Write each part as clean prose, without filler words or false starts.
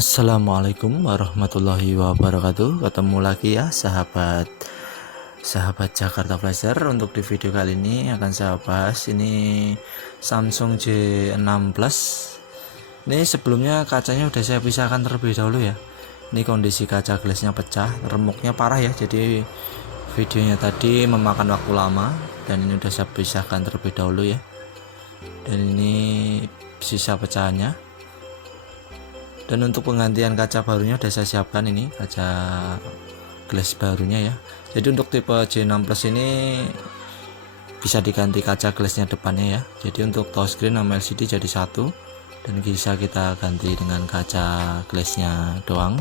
Assalamualaikum warahmatullahi wabarakatuh. Ketemu lagi ya sahabat Jakarta Flasher. Untuk di video kali ini akan saya bahas ini Samsung J6 Plus. Ini sebelumnya kacanya udah saya pisahkan terlebih dahulu ya. Ini kondisi kaca glassnya pecah, remuknya parah ya. Jadi videonya tadi memakan waktu lama dan ini udah saya pisahkan terlebih dahulu ya. Dan ini sisa pecahannya. Dan untuk penggantian kaca barunya udah saya siapkan, ini kaca glass barunya ya. Jadi untuk tipe J6 Plus ini bisa diganti kaca glassnya depannya ya. Jadi untuk touchscreen sama LCD jadi satu, dan bisa kita ganti dengan kaca glassnya doang.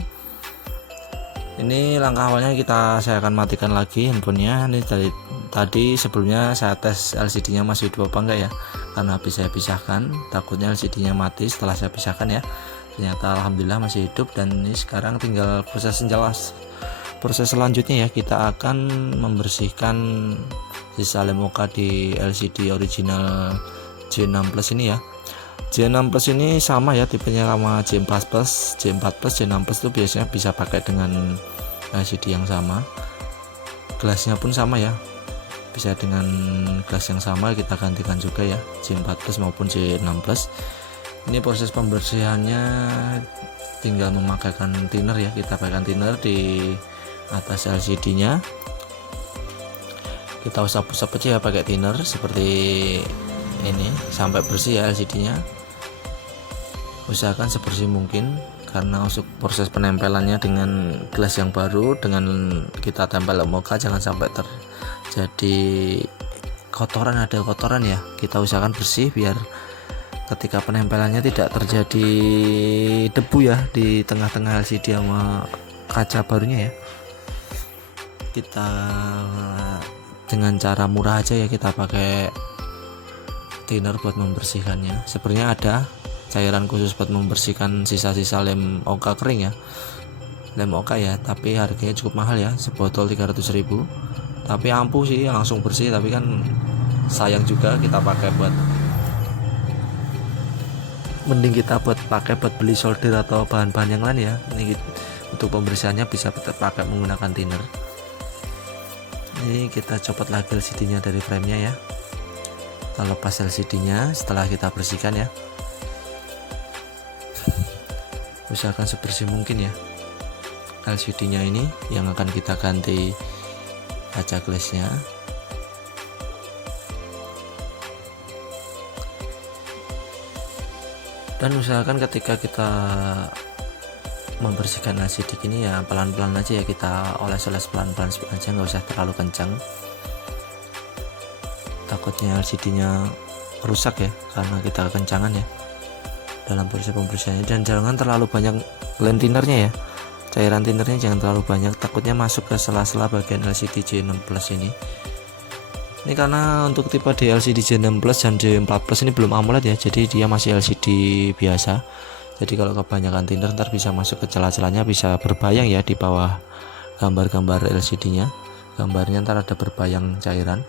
Ini langkah awalnya saya akan matikan lagi handphonenya. Ini tadi sebelumnya saya tes LCD nya masih hidup apa enggak ya, karena habis saya pisahkan takutnya LCD nya mati setelah saya pisahkan ya. Ternyata alhamdulillah masih hidup, dan ini sekarang tinggal proses selanjutnya ya. Kita akan membersihkan sisa lem OK di LCD original J6 Plus ini ya. J6 Plus ini sama ya tipenya sama J4 Plus, J4 Plus, J6 Plus itu biasanya bisa pakai dengan LCD yang sama. Gelasnya pun sama ya, bisa dengan gelas yang sama kita gantikan juga ya, J4 Plus maupun J6 Plus. Ini proses pembersihannya tinggal memakaikan thinner ya. Kita pakaikan thinner di atas LCD nya, kita usap-usap aja ya pakai thinner seperti ini sampai bersih ya LCD nya. Usahakan sebersih mungkin, karena untuk proses penempelannya dengan gelas yang baru dengan kita tempel mocha jangan sampai terjadi kotoran, ada kotoran ya. Kita usahakan bersih biar ketika penempelannya tidak terjadi debu ya di tengah-tengah LCD sama kaca barunya ya. Kita dengan cara murah aja ya, kita pakai thinner buat membersihkannya. Sebenarnya ada cairan khusus buat membersihkan sisa-sisa lem OK kering ya, lem OK ya, tapi harganya cukup mahal ya, sebotol 300.000. Tapi ampuh sih, langsung bersih, tapi kan sayang juga kita pakai mending kita buat beli solder atau bahan-bahan yang lain ya. Ini untuk pembersihannya bisa pakai menggunakan thinner. Ini kita copot lagi LCD nya dari frame-nya ya. Kita lepas LCD nya setelah kita bersihkan ya. Usahakan sebersih mungkin ya LCD nya ini yang akan kita ganti kaca glassnya. Dan usahakan ketika kita membersihkan LCD ini ya pelan-pelan aja ya, kita oles-oles pelan-pelan aja, nggak usah terlalu kencang, takutnya LCD nya rusak ya karena kita kencangan ya dalam proses pembersihannya. Dan jangan terlalu banyak lem thinnernya ya, cairan thinnernya jangan terlalu banyak, takutnya masuk ke sela-sela bagian LCD J6 Plus ini. Ini karena untuk tipe di LCD J6 Plus dan J4 Plus ini belum AMOLED ya, jadi dia masih LCD biasa. Jadi kalau kebanyakan thinner ntar bisa masuk ke celah-celahnya, bisa berbayang ya di bawah gambar-gambar LCD nya, gambarnya ntar ada berbayang cairan.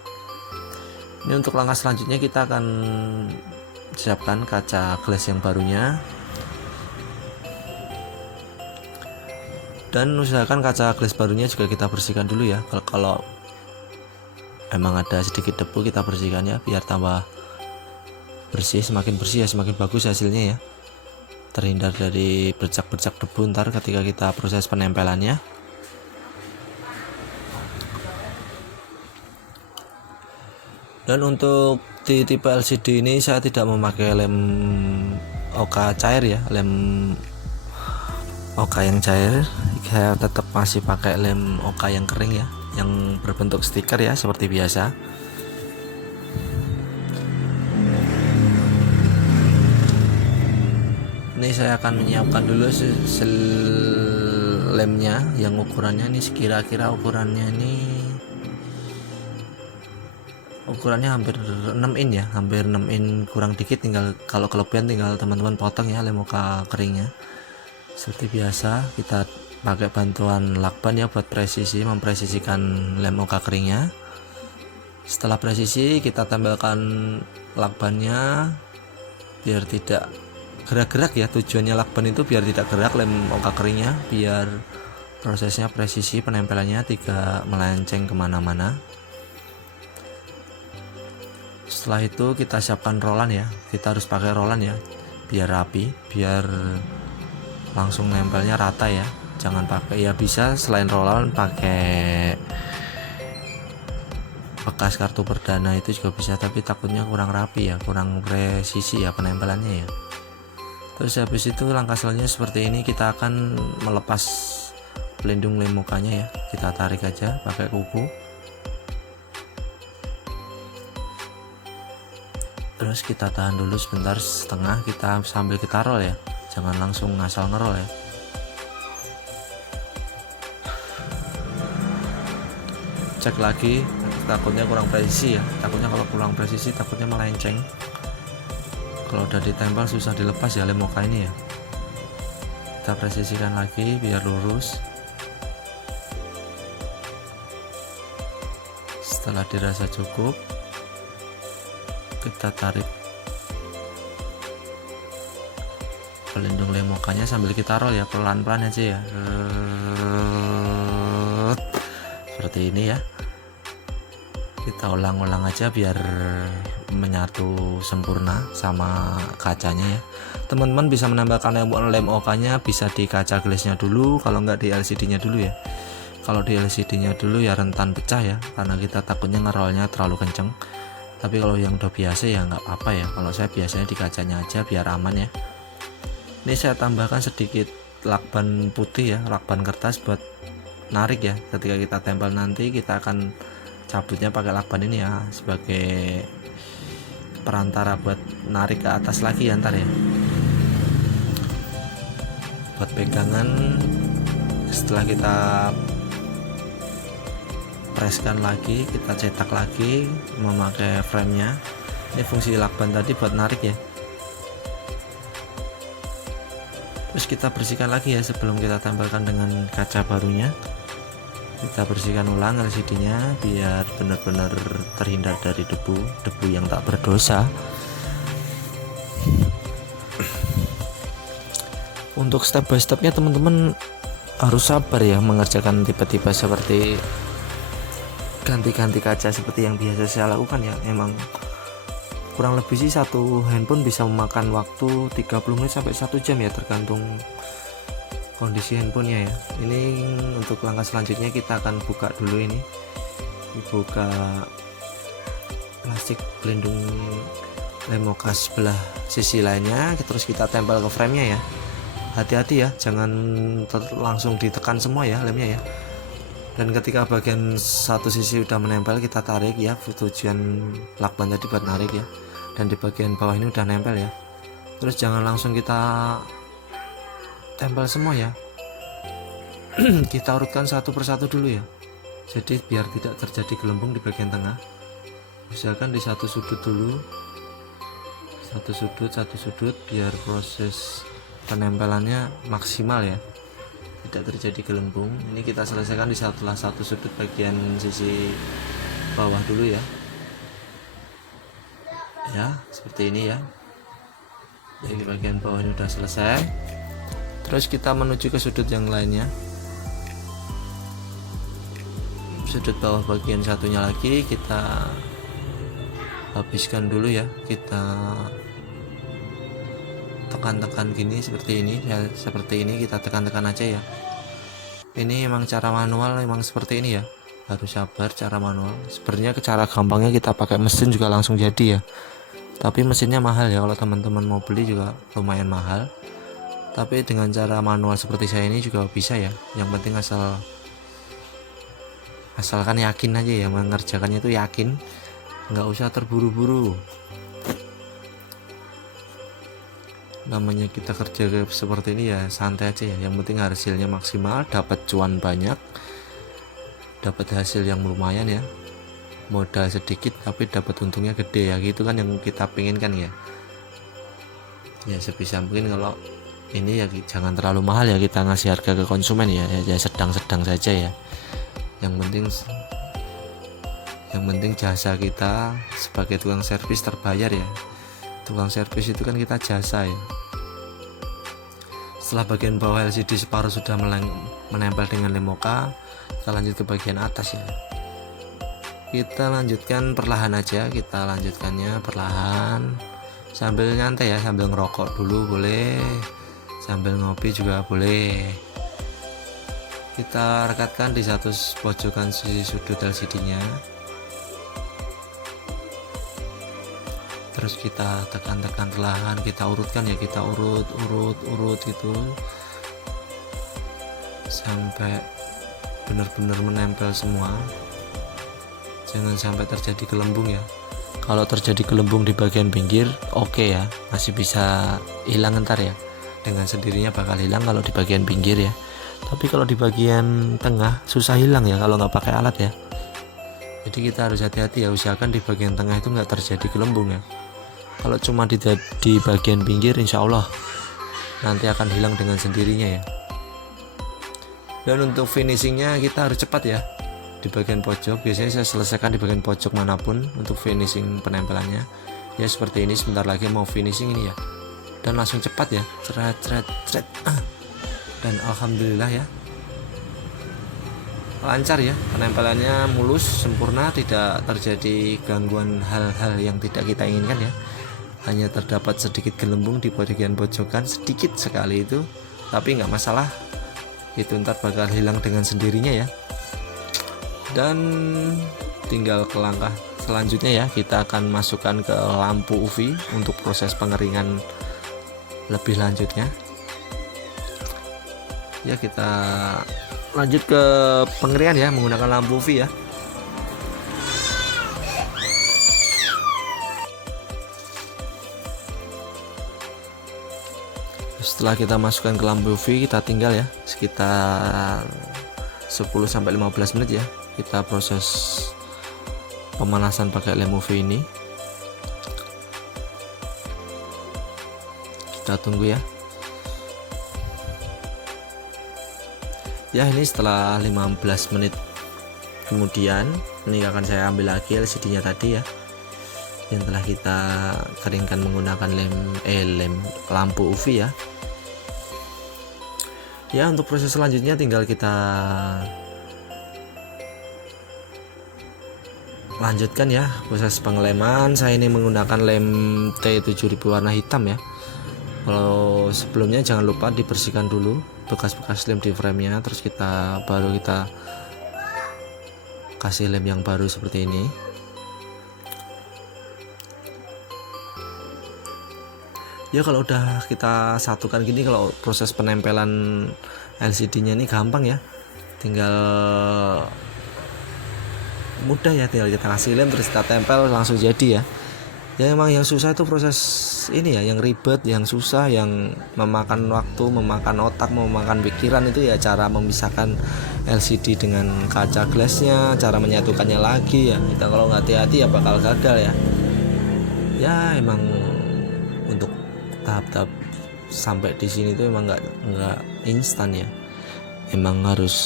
Ini untuk langkah selanjutnya kita akan siapkan kaca glass yang barunya, dan usahakan kaca glass barunya juga kita bersihkan dulu ya. Kalau emang ada sedikit debu kita bersihkan ya, biar tambah bersih. Semakin bersih ya semakin bagus hasilnya ya, terhindar dari bercak-bercak debu ntar ketika kita proses penempelannya. Dan untuk di tipe LCD ini saya tidak memakai lem OK cair ya, lem OK yang cair. Saya tetap masih pakai lem OK yang kering ya, yang berbentuk stiker ya seperti biasa. Ini saya akan menyiapkan dulu lemnya yang ukurannya ini kira-kira ukurannya hampir 6 in ya, hampir 6 in kurang dikit, tinggal kalau kelebihan tinggal teman-teman potong ya lem OK keringnya. Seperti biasa kita pakai bantuan lakban ya buat mempresisikan lem OK keringnya. Setelah presisi kita tempelkan lakbannya biar tidak gerak-gerak ya. Tujuannya lakban itu biar tidak gerak lem oka keringnya, biar prosesnya presisi, penempelannya tidak melenceng kemana-mana. Setelah itu kita siapkan rolan ya, kita harus pakai rolan ya biar rapi, biar langsung nempelnya rata ya. Jangan pakai, ya bisa selain rolan pakai bekas kartu perdana itu juga bisa, tapi takutnya kurang rapi ya, kurang presisi ya penempelannya ya. Terus habis itu langkah selanjutnya seperti ini, kita akan melepas pelindung lem mukanya ya, kita tarik aja pakai kuku. Terus kita tahan dulu sebentar setengah, kita sambil kita roll ya, jangan langsung ngasal ngerol ya. Cek lagi, takutnya kurang presisi ya, takutnya kalau kurang presisi takutnya melenceng. Kalau udah ditempel susah dilepas ya lem muka ini ya. Kita presisikan lagi biar lurus. Setelah dirasa cukup, kita tarik pelindung lem mukanya sambil kita roll ya, pelan-pelan aja ya, seperti ini ya. Kita ulang-ulang aja biar menyatu sempurna sama kacanya ya. Teman-teman bisa menambahkan lem OK-nya bisa di kaca glassnya dulu, kalau nggak di LCD-nya dulu ya. Kalau di LCD-nya dulu ya rentan pecah ya, karena kita takutnya ngerolnya terlalu kenceng. Tapi kalau yang udah biasa ya nggak apa-apa ya. Kalau saya biasanya di kacanya aja biar aman ya. Ini saya tambahkan sedikit lakban putih ya, lakban kertas buat narik ya. Ketika kita tempel nanti kita akan cabutnya pakai lakban ini ya, sebagai perantara buat narik ke atas lagi ya ntar ya, buat pegangan. Setelah kita preskan lagi, kita cetak lagi memakai framenya. Ini fungsi lakban tadi buat narik ya. Terus kita bersihkan lagi ya sebelum kita tempelkan dengan kaca barunya. Kita bersihkan ulang LCD-nya biar benar-benar terhindar dari debu yang tak berdosa. Untuk step by stepnya teman-teman harus sabar ya mengerjakan tipe-tipe seperti ganti-ganti kaca seperti yang biasa saya lakukan ya. Emang kurang lebih sih satu handphone bisa memakan waktu 30 menit sampai 1 jam ya, tergantung kondisi handphonenya ya. Ini untuk langkah selanjutnya kita akan buka dulu ini, buka plastik pelindung lem OK sebelah sisi lainnya, terus kita tempel ke framenya ya. Hati-hati ya, jangan langsung ditekan semua ya lemnya ya. Dan ketika bagian satu sisi udah menempel kita tarik ya, tujuan lakban tadi buat narik ya. Dan di bagian bawah ini udah nempel ya. Terus jangan langsung kita tempel semua ya. Kita urutkan satu persatu dulu ya, jadi biar tidak terjadi gelembung di bagian tengah. Usahakan di satu sudut dulu, satu sudut biar proses penempelannya maksimal ya, tidak terjadi gelembung. Ini kita selesaikan di salah satu sudut bagian sisi bawah dulu ya. Ya seperti ini ya. Jadi bagian bawah ini udah selesai. Terus kita menuju ke sudut yang lainnya, sudut bawah bagian satunya lagi kita habiskan dulu ya. Kita tekan-tekan gini seperti ini ya, seperti ini kita tekan-tekan aja ya. Ini emang cara manual, emang seperti ini ya, harus sabar cara manual. Sebenarnya cara gampangnya kita pakai mesin juga langsung jadi ya, tapi mesinnya mahal ya. Kalau teman-teman mau beli juga lumayan mahal. Tapi dengan cara manual seperti saya ini juga bisa ya. Yang penting asalkan yakin aja ya, mengerjakannya itu yakin, nggak usah terburu-buru. Namanya kita kerja seperti ini ya santai aja ya. Yang penting hasilnya maksimal, dapat cuan banyak, dapat hasil yang lumayan ya. Modal sedikit tapi dapat untungnya gede ya, gitu kan yang kita penginkan ya. Ya sebisa mungkin kalau ini ya jangan terlalu mahal ya, kita ngasih harga ke konsumen ya, ya sedang-sedang saja ya. Yang penting jasa kita sebagai tukang servis terbayar ya. Tukang servis itu kan kita jasa ya, Setelah bagian bawah LCD separuh sudah menempel dengan lem mocha, kita lanjut ke bagian atas ya. Kita lanjutkan perlahan aja, kita lanjutkannya perlahan sambil nyantai ya, sambil ngerokok dulu boleh, sambil ngopi juga boleh. Kita rekatkan di satu pojokan sisi sudut LCD nya, terus kita tekan-tekan perlahan, kita urutkan ya, kita urut gitu sampai benar-benar menempel semua. Jangan sampai terjadi gelembung ya. Kalau terjadi gelembung di bagian pinggir oke ya, masih bisa hilang ntar ya, dengan sendirinya bakal hilang kalau di bagian pinggir ya. Tapi kalau di bagian tengah susah hilang ya kalau nggak pakai alat ya. Jadi kita harus hati-hati ya, usahakan di bagian tengah itu nggak terjadi gelembung ya. Kalau cuma di bagian pinggir insya Allah nanti akan hilang dengan sendirinya ya. Dan untuk finishingnya kita harus cepat ya. Di bagian pojok biasanya saya selesaikan di bagian pojok manapun untuk finishing penempelannya ya, seperti ini. Sebentar lagi mau finishing ini ya, dan langsung cepat ya, cret. Dan alhamdulillah ya, lancar ya, penempelannya mulus, sempurna, tidak terjadi gangguan hal-hal yang tidak kita inginkan ya. Hanya terdapat sedikit gelembung di bagian pojokan, sedikit sekali itu, tapi nggak masalah, itu ntar bakal hilang dengan sendirinya ya. Dan tinggal ke langkah selanjutnya ya, kita akan masukkan ke lampu UV untuk proses pengeringan lebih lanjutnya ya. Kita lanjut ke pengeringan ya menggunakan lampu UV ya. Setelah kita masukkan ke lampu UV, kita tinggal ya sekitar 10-15 menit ya, kita proses pemanasan pakai lem UV ini. Kita tunggu ya. Ya, ini setelah 15 menit kemudian ini akan saya ambil lagi LCD nya tadi ya, yang telah kita keringkan menggunakan lampu UV ya. Ya, untuk proses selanjutnya tinggal kita lanjutkan ya proses pengeleman. Saya ini menggunakan lem T7000 warna hitam ya. Kalau sebelumnya jangan lupa dibersihkan dulu bekas-bekas lem di frame-nya, terus baru kita kasih lem yang baru seperti ini. Ya, kalau udah kita satukan gini, kalau proses penempelan LCD-nya ini gampang ya, tinggal mudah ya, tinggal kita kasih lem terus kita tempel langsung jadi ya. Ya, emang yang susah itu proses ini ya, yang ribet, yang susah, yang memakan waktu, memakan otak, memakan pikiran itu ya, cara memisahkan LCD dengan kaca glassnya, cara menyatukannya lagi ya. Kita kalau nggak hati-hati ya bakal gagal ya. Ya, emang untuk tahap-tahap sampai di sini tuh emang nggak instan ya. Emang harus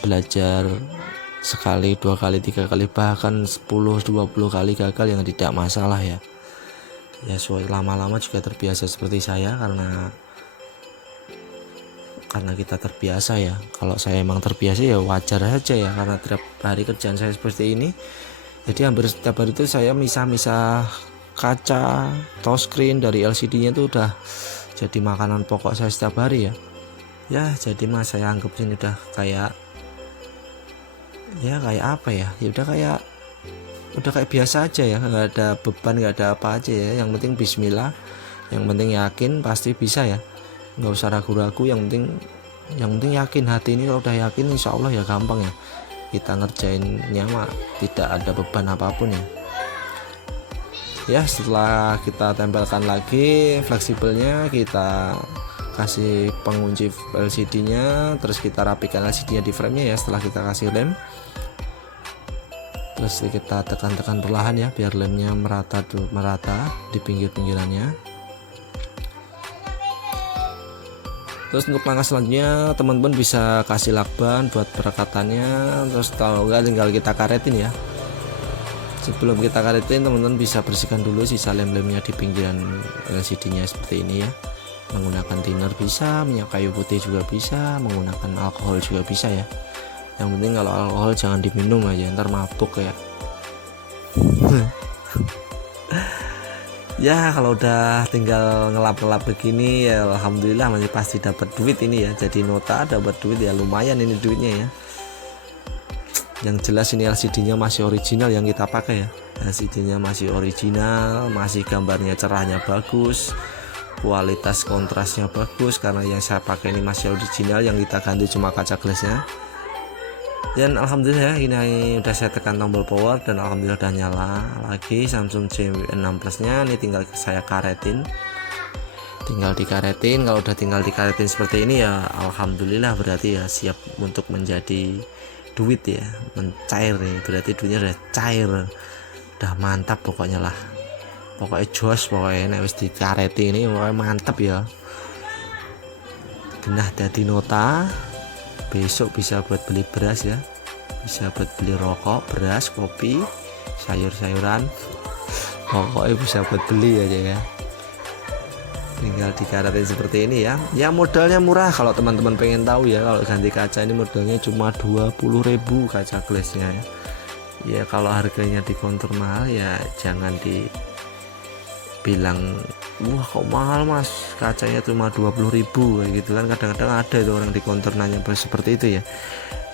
belajar sekali, 2 kali, 3 kali, bahkan 10-20 kali gagal yang tidak masalah ya. Ya, lama-lama juga terbiasa seperti saya, karena kita terbiasa ya. Kalau saya emang terbiasa ya wajar aja ya, karena tiap hari kerjaan saya seperti ini. Jadi hampir setiap hari itu saya misah-misah kaca touchscreen dari LCD-nya itu udah jadi makanan pokok saya setiap hari ya. Ya, jadi mas saya anggap ini udah kayak apa ya, udah kayak biasa aja ya, nggak ada beban, nggak ada apa aja ya. Yang penting bismillah, yang penting yakin pasti bisa ya, nggak usah ragu-ragu. Yang penting yakin, hati ini kalau udah yakin insya Allah ya gampang ya, kita ngerjainnya mah tidak ada beban apapun ya. Ya, setelah kita tempelkan lagi fleksibelnya, kita kasih pengunci LCD nya, terus kita rapikan LCD nya di frame nya ya. Setelah kita kasih lem, terus kita tekan-tekan perlahan ya biar lemnya merata di pinggir-pinggirannya. Terus untuk langkah selanjutnya teman-teman bisa kasih lakban buat perekatannya, terus kalau enggak tinggal kita karetin ya. Sebelum kita karetin, teman-teman bisa bersihkan dulu sisa lem-lemnya di pinggiran LCD nya seperti ini ya. menggunakan thinner bisa, minyak kayu putih juga bisa, menggunakan alkohol juga bisa ya. Yang penting kalau alkohol jangan diminum aja, ntar mabuk ya. Ya kalau udah tinggal ngelap-ngelap begini ya alhamdulillah masih pasti dapat duit ini ya. Jadi nota dapat duit ya, lumayan ini duitnya ya. Yang jelas ini LCD-nya masih original yang kita pakai ya. LCD-nya masih original, masih gambarnya cerahnya bagus, kualitas kontrasnya bagus karena yang saya pakai ini masih original, yang kita ganti cuma kaca glassnya. Dan alhamdulillah ini udah saya tekan tombol power dan alhamdulillah udah nyala lagi Samsung J6 Plus nya. Ini tinggal saya karetin, tinggal dikaretin. Kalau udah tinggal dikaretin seperti ini ya alhamdulillah berarti ya siap untuk menjadi duit ya, mencair nih, berarti duitnya udah cair, udah mantap pokoknya lah, pokoknya jos, pokoknya wis dikareti ini pokoknya mantap ya. Genah dadi nota, besok bisa buat beli beras ya, bisa buat beli rokok, beras, kopi, sayur-sayuran, pokoknya bisa buat beli aja ya. Tinggal dikaretin seperti ini ya. Ya modalnya murah kalau teman-teman pengen tahu ya. Kalau ganti kaca ini modalnya cuma 20.000 kaca glassnya ya. Ya kalau harganya di konter mahal ya jangan dibilang wah kok mahal mas, kacanya cuma 20.000 kayak gitu kan. Kadang-kadang ada itu orang di konter nanya seperti itu ya.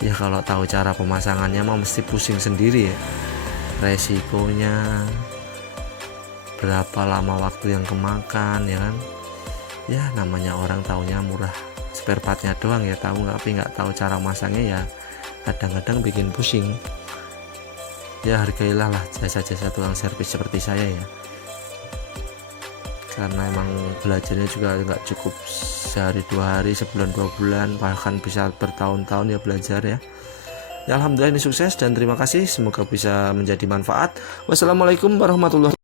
Ya kalau tahu cara pemasangannya mah mesti pusing sendiri ya, resikonya berapa lama waktu yang kemakan ya kan. Ya namanya orang taunya murah spare partnya doang ya, tahu nggak, tapi nggak tahu cara masangnya ya kadang-kadang bikin pusing. Ya hargailah lah jasa-jasa tukang servis seperti saya ya, karena emang belajarnya juga nggak cukup sehari 2 hari, sebulan 2 bulan, bahkan bisa bertahun-tahun ya belajar ya. Ya alhamdulillah ini sukses dan terima kasih, semoga bisa menjadi manfaat. Wassalamualaikum warahmatullahi wabarakatuh.